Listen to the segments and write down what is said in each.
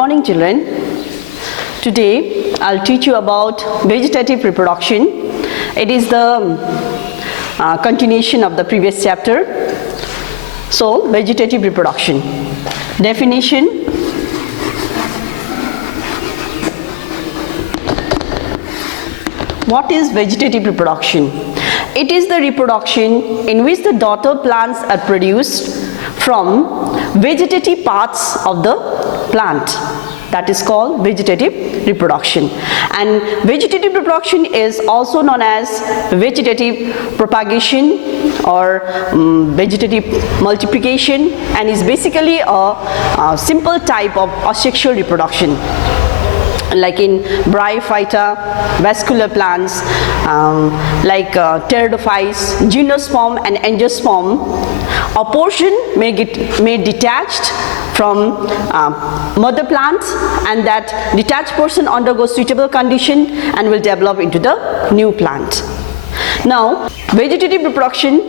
morning, children. Today I'll teach you about vegetative reproduction. It is the continuation of the previous chapter. So, vegetative reproduction. Definition. What is vegetative reproduction? It is the reproduction in which the daughter plants are produced from vegetative parts of the plant. That is called vegetative reproduction. And vegetative reproduction is also known as vegetative propagation or vegetative multiplication, and is basically a simple type of asexual reproduction. Like in bryophyta, vascular plants, like pteridophytes, gymnosperm and angiosperm, a portion may detached from mother plant, and that detached portion undergoes suitable condition and will develop into the new plant. Now, vegetative reproduction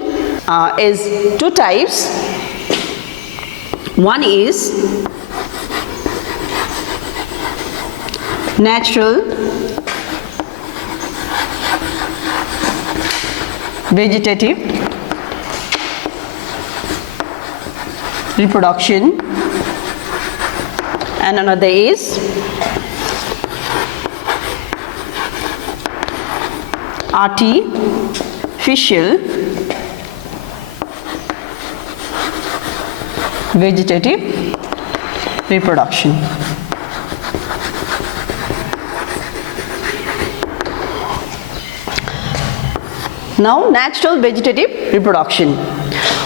is two types. One is natural vegetative reproduction, and another is artificial vegetative reproduction. Now, natural vegetative reproduction.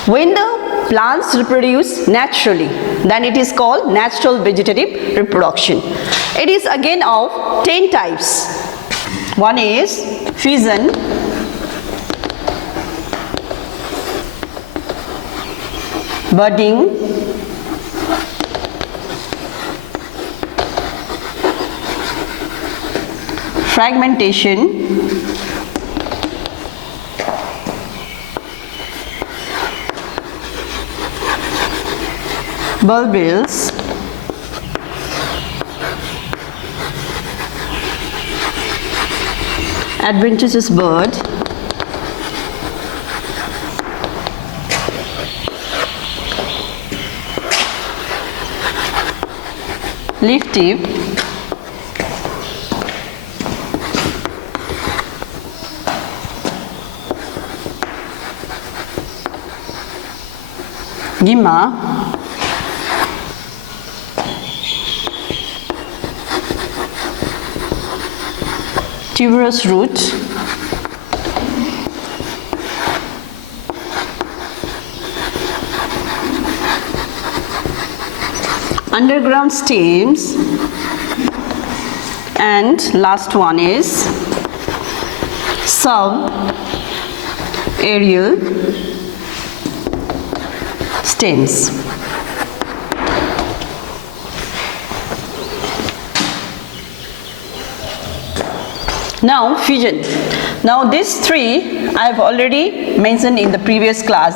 When the plants reproduce naturally, then it is called natural vegetative reproduction. It is again of 10 types. One is fission, budding, fragmentation, bulbils, adventitious bud, leaf tip, gimma, tuberous root, underground stems, and last one is sub-aerial stems. Now, fission. Now, these three I have already mentioned in the previous class.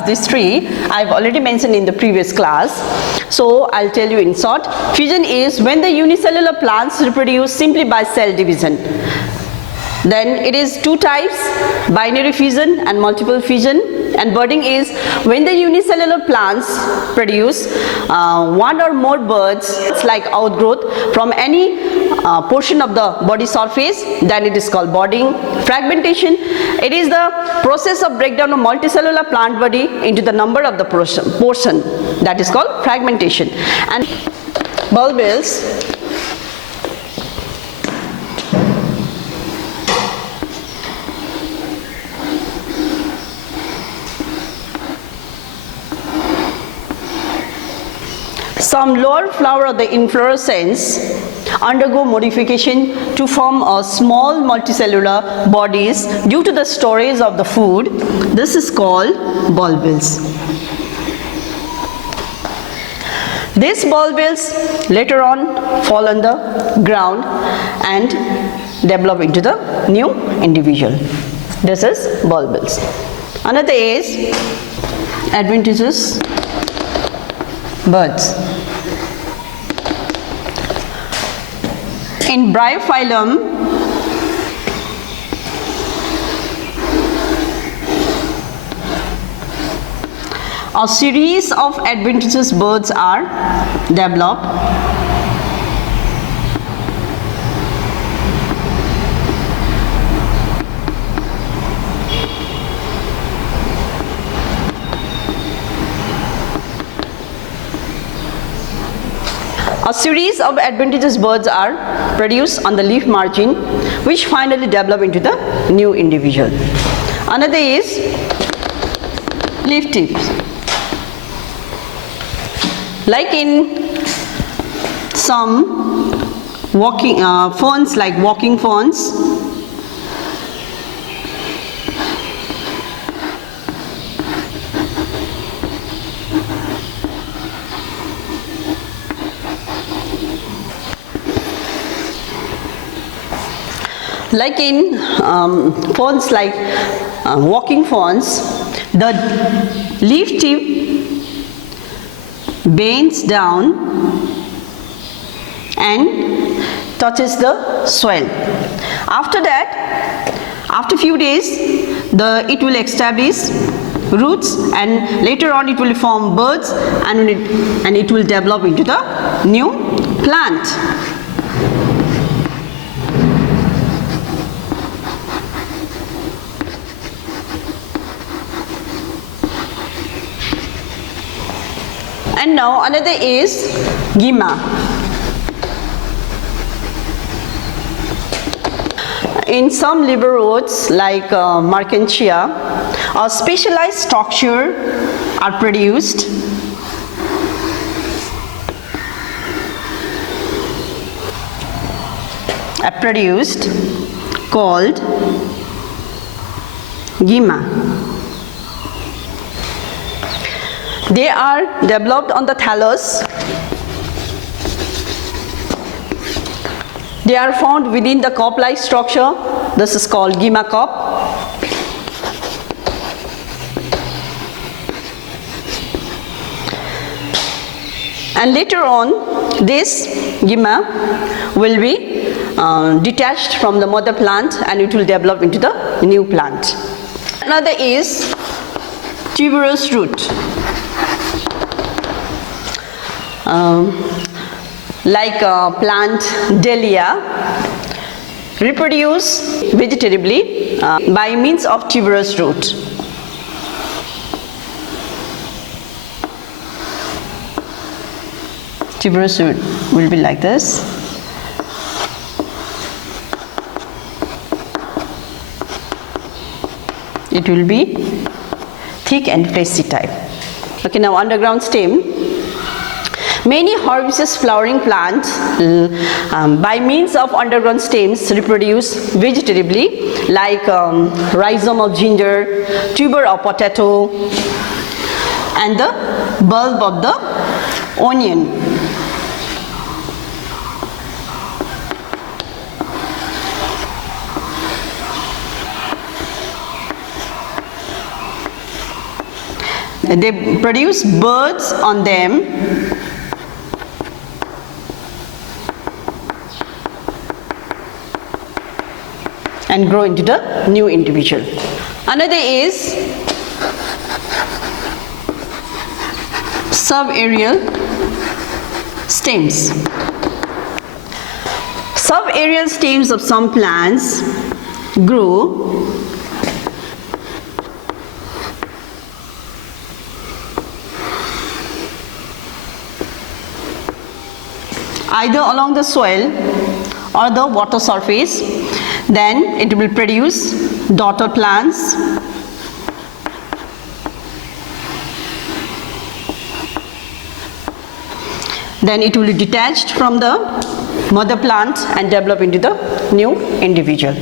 So, I'll tell you in short. Fission is when the unicellular plants reproduce simply by cell division. Then it is two types, binary fission and multiple fission. And budding is when the unicellular plants produce one or more buds, it's like outgrowth from any portion of the body surface, then it is called budding. Fragmentation, it is the process of breakdown of multicellular plant body into the number of the portion, that is called fragmentation. And bulbils, some lower flower of the inflorescence undergo modification to form a small multicellular bodies due to the storage of the food. This is called bulbils. These bulbils later on fall on the ground and develop into the new individual. This is bulbils. Another is adventitious buds. In Bryophyllum, a series of adventitious birds are developed. A series of adventitious birds are produced on the leaf margin, which finally develop into the new individual. Another is leaf tips. Like in some walking ferns, like walking ferns, like in ferns like walking ferns, the leaf tip bends down and touches the soil. After that, after few days, it will establish roots, and later on it will form buds, and it will develop into the new plant. And now another is Gima. In some liverworts like Mercantia, a specialized structure are produced called Gima. They are developed on the thallus. They are found within the cup-like structure. This is called Gima cup. And later on, this Gima will be detached from the mother plant, and it will develop into the new plant. Another is tuberous root. Like plant Dahlia, reproduce vegetatively by means of tuberous root. Tuberous root will be like this. It will be thick and fleshy type. Okay, now underground stem. Many herbaceous flowering plants by means of underground stems reproduce vegetatively, like rhizome of ginger, tuber of potato, and the bulb of the onion. They produce buds on them. And grow into the new individual. Another is subaerial stems. Subaerial stems of some plants grow either along the soil or the water surface. Then it will produce daughter plants. Then it will be detached from the mother plant and develop into the new individual.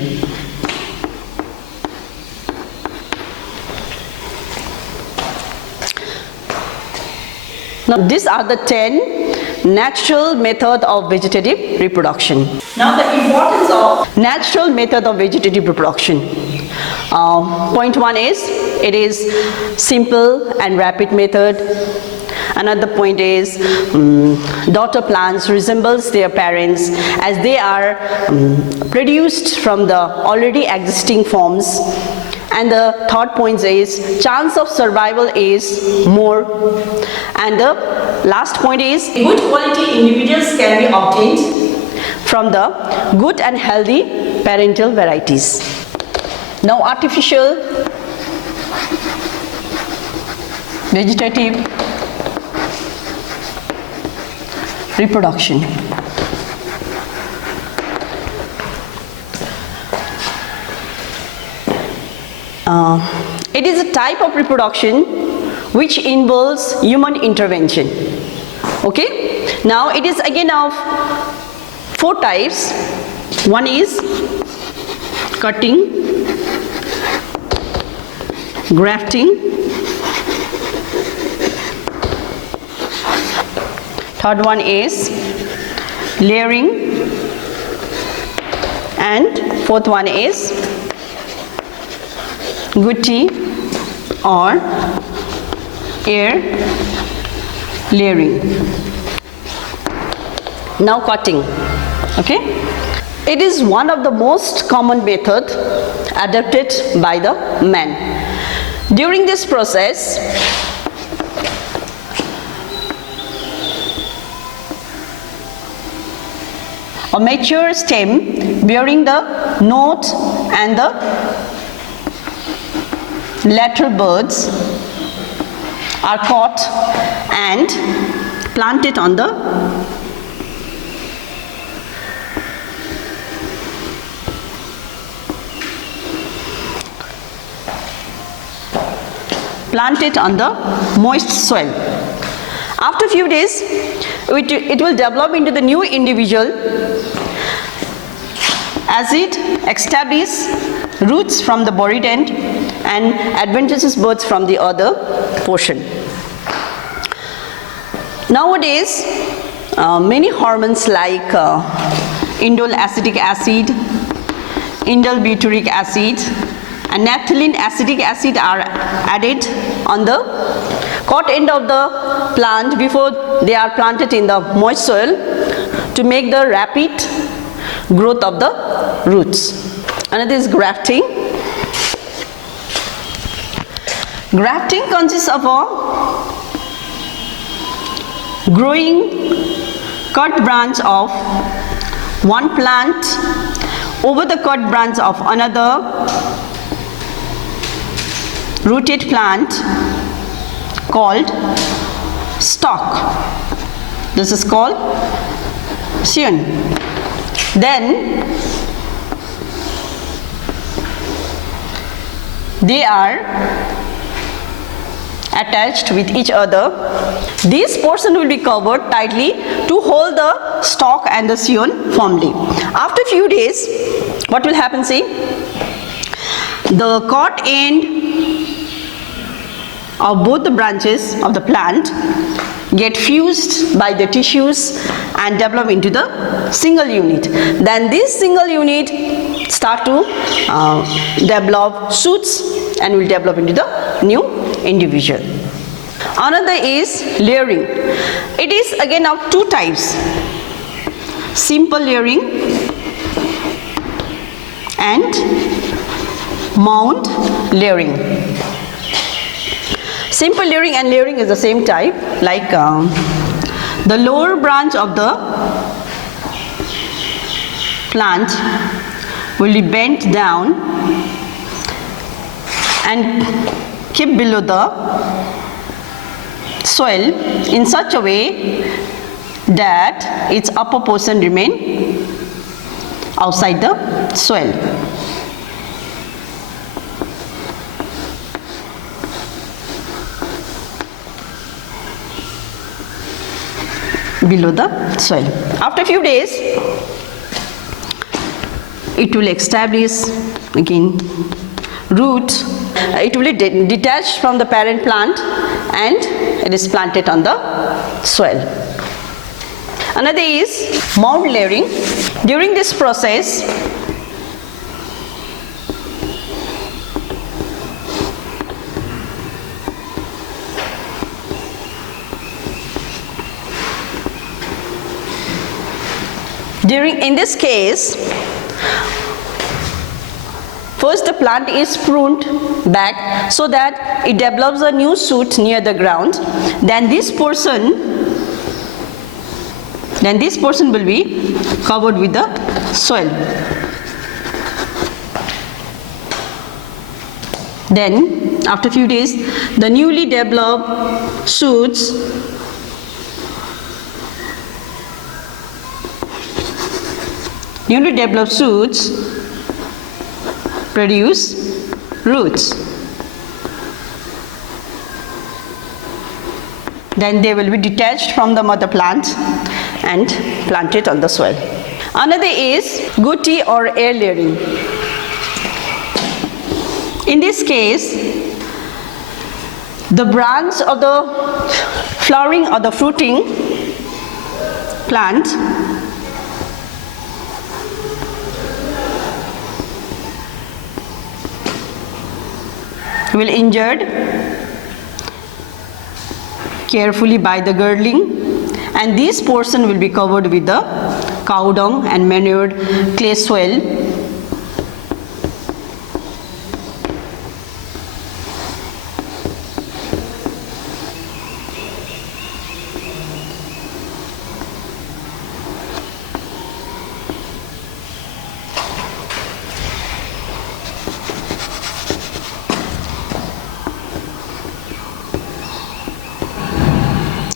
Now these are the 10 natural method of vegetative reproduction. Now the importance of natural method of vegetative reproduction. Point 1 is, it is simple and rapid method. Another point is daughter plants resembles their parents as they are produced from the already existing forms. And the third point is chance of survival is more. And the last point is good quality individuals can be obtained from the good and healthy parental varieties. Now artificial vegetative reproduction. It is a type of reproduction which involves human intervention. Okay? Now it is again of 4 types. One is cutting, grafting, third one is layering, and fourth one is gutty or air layering. Now cutting. Okay, it is one of the most common method adopted by the men. During this process, a mature stem bearing the node and the lateral buds are caught and planted on the moist soil. After a few days, it will develop into the new individual as it establishes roots from the buried end and adventitious buds from the other portion. Nowadays, many hormones like indole acetic acid, indole butyric acid, and naphthalene acetic acid are added on the cut end of the plant before they are planted in the moist soil to make the rapid growth of the roots. Another is grafting. Grafting consists of a growing cut branch of one plant over the cut branch of another rooted plant called stalk. This is called scion. Then they are attached with each other. This portion will be covered tightly to hold the stalk and the scion firmly. After a few days, what will happen? See, the cut end of both the branches of the plant get fused by the tissues and develop into the single unit. Then this single unit start to develop shoots and will develop into the new individual. Another is layering. It is again of 2 types: simple layering and mound layering. Simple layering and layering is the same type, like the lower branch of the plant will be bent down and keep below the soil in such a way that its upper portion remain outside the soil. Below the soil. After a few days, it will establish again root. It will be detached from the parent plant and it is planted on the soil. Another is mound layering. During this process, In this case, first the plant is pruned back so that it develops a new shoot near the ground. Then this portion will be covered with the soil. Then after a few days, the newly developed shoots produce roots. Then they will be detached from the mother plant and planted on the soil. Another is gutti or air layering. In this case, the branch of the flowering or the fruiting plant will injured carefully by the girdling, and this portion will be covered with the cow dung and manured clay soil.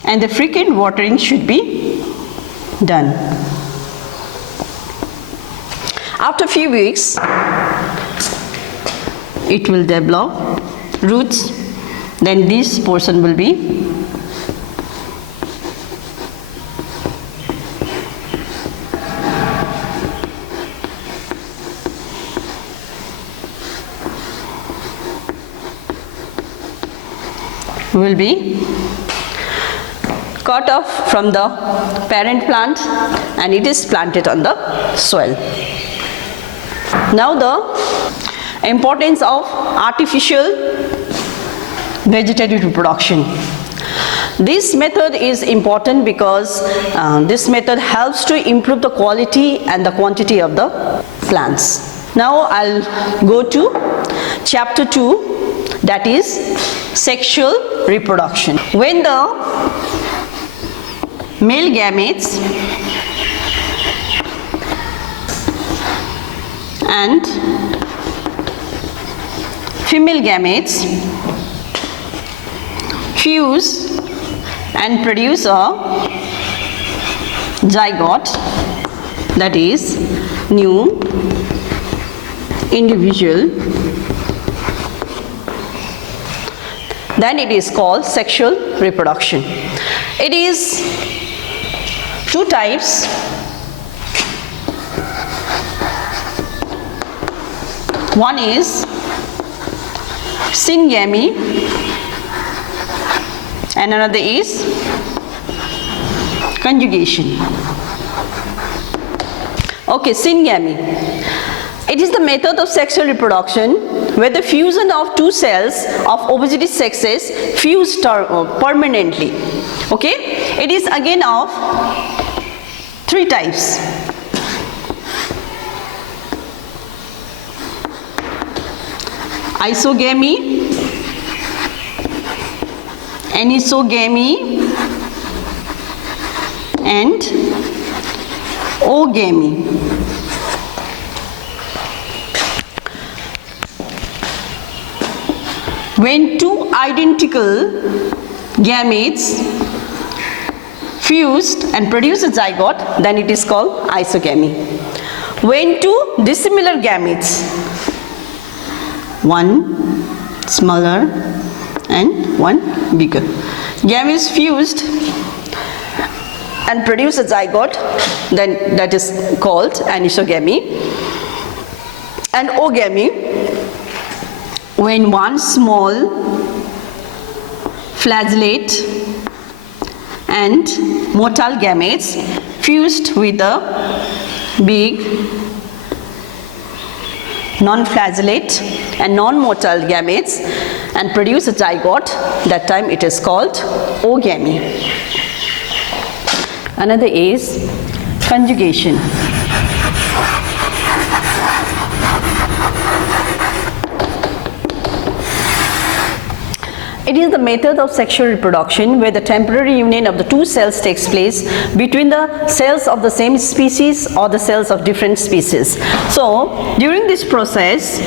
And the frequent watering should be done. After a few weeks, it will develop roots. Then this portion will be cut off from the parent plant and it is planted on the soil. Now the importance of artificial vegetative reproduction. This method is important because this method helps to improve the quality and the quantity of the plants. Now I'll go to chapter 2, that is sexual reproduction. When the male gametes and female gametes fuse and produce a zygote, that is new individual, then it is called sexual reproduction. It is two types. One is syngamy and another is conjugation. Okay, syngamy. It is the method of sexual reproduction where the fusion of two cells of opposite sexes fuse permanently. Okay, it is again of three types. Isogamy, anisogamy, and ogamy. When two identical gametes fused and produce a zygote, then it is called isogamy. When two dissimilar gametes, one smaller and one bigger, gametes fused and produce a zygote, then that is called anisogamy. And ogamy, when one small flagellate and motile gametes fused with a big non-flagellate and non-motile gametes and produce a zygote, that time it is called ogamy. Another is Conjugation. It is the method of sexual reproduction where the temporary union of the two cells takes place between the cells of the same species or the cells of different species. So, during this process,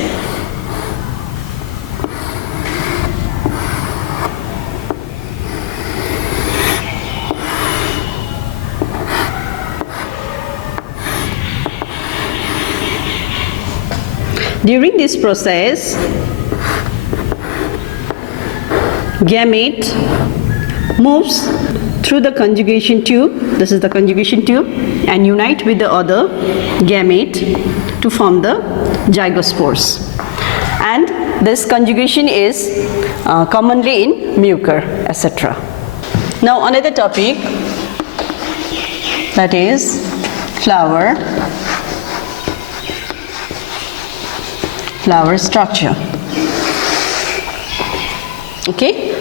gamete moves through the conjugation tube, this is the conjugation tube, and unite with the other gamete to form the zygospores. And this conjugation is commonly in mucor, etc. Now another topic, that is flower structure. Okay.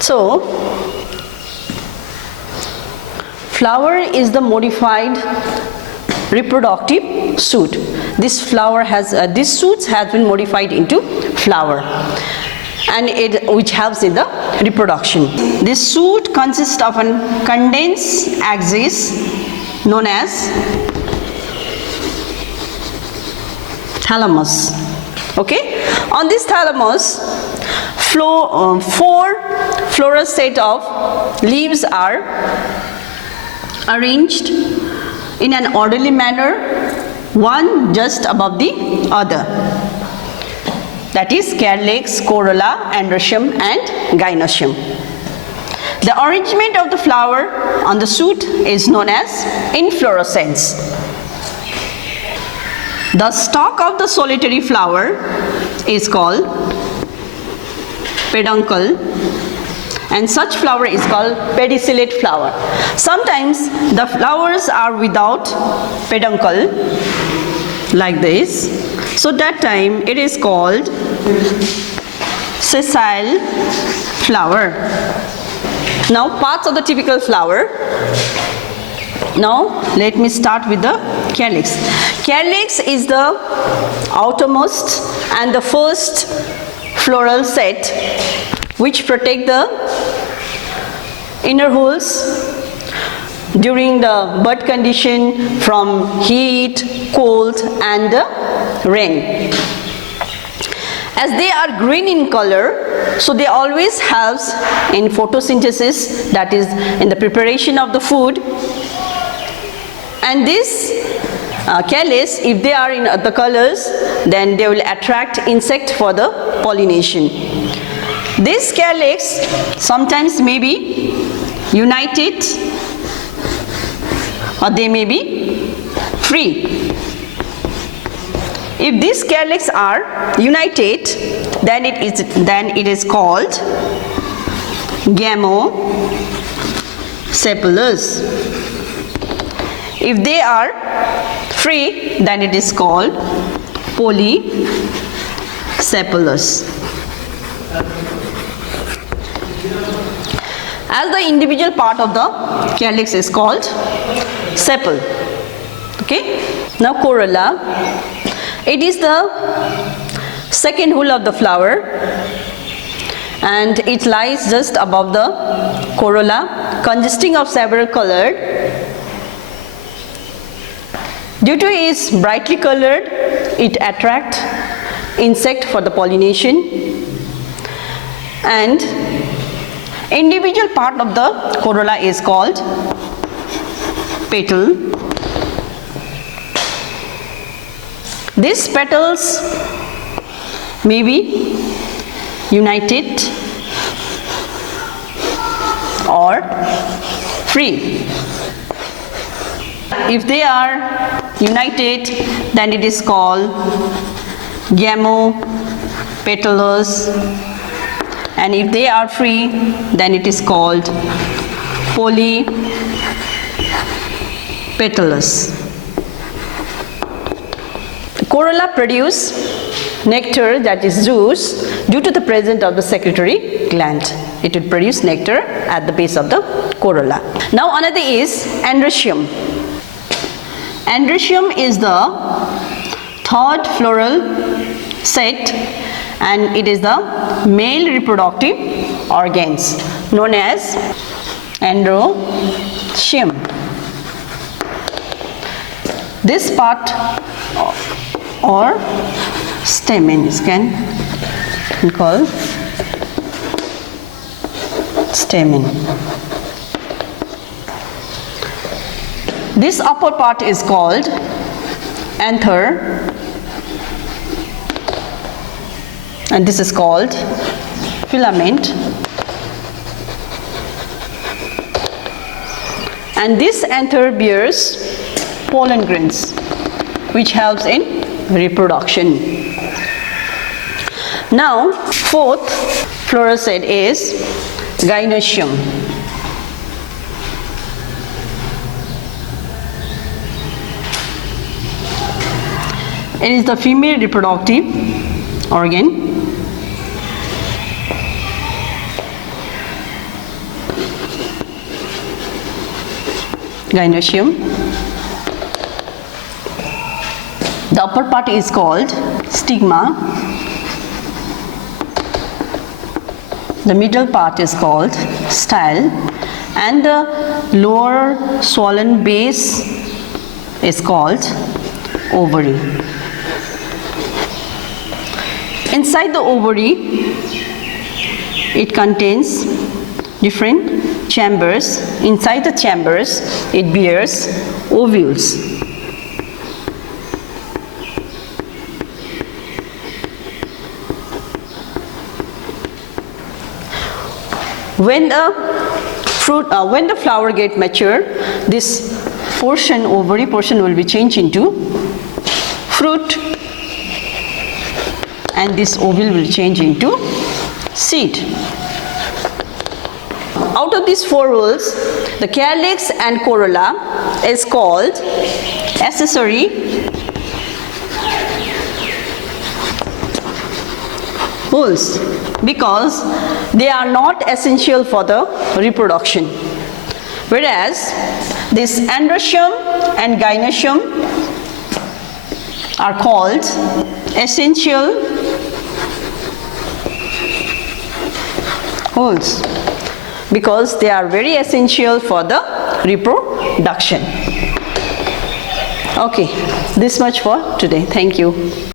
So, flower is the modified reproductive suit. This flower has, this suits has been modified into flower, and which helps in the reproduction. This suit consists of a condensed axis known as thalamus. Okay, on this thalamus, four floral set of leaves are arranged in an orderly manner, one just above the other. That is calyx, corolla, androecium and gynoecium. The arrangement of the flower on the shoot is known as inflorescence. The stalk of the solitary flower is called peduncle, and such flower is called pedicellate flower. Sometimes the flowers are without peduncle like this, so that time it is called sessile flower. Now parts of the typical flower. Now let me start with the calyx. Calyx is the outermost and the first floral set which protect the inner holes during the bud condition from heat, cold and rain. As they are green in color, so they always helps in photosynthesis, that is in the preparation of the food. And this calyx, if they are in other colors, then they will attract insect for the pollination. This calyx sometimes may be united or they may be free. If these calyx are united, then it is called gamosepalous. If they are free, then it is called polysepalous. As the individual part of the calyx is called sepal. Okay. Now corolla. It is the second hole of the flower, and it lies just above the corolla, consisting of several colored. Due to its brightly colored, it attracts insect for the pollination, and individual part of the corolla is called petal. These petals may be united or free. If they are united, then it is called gamopetalous, and if they are free, then it is called polypetalous. Corolla produce nectar, that is juice, due to the presence of the secretory gland. It will produce nectar at the base of the corolla. Now another is androecium. Androecium is the third floral set, and it is the male reproductive organs known as androecium. This part or stamen is can call stamen. This upper part is called anther, and this is called filament, and this anther bears pollen grains which helps in reproduction. Now fourth floral set is gynoecium. It is the female reproductive organ. Gynoecium. The upper part is called stigma. The middle part is called style, and the lower swollen base is called ovary. Inside the ovary, it contains different chambers. Inside the chambers, it bears ovules. When the flower get mature, this portion, ovary portion, will be changed into fruit, and this ovule will change into seed. Out of these four rules, the calyx and corolla is called accessory rules because they are not essential for the reproduction, whereas this androecium and gynoecium are called essential rules because they are very essential for the reproduction. Okay, this much for today. Thank you.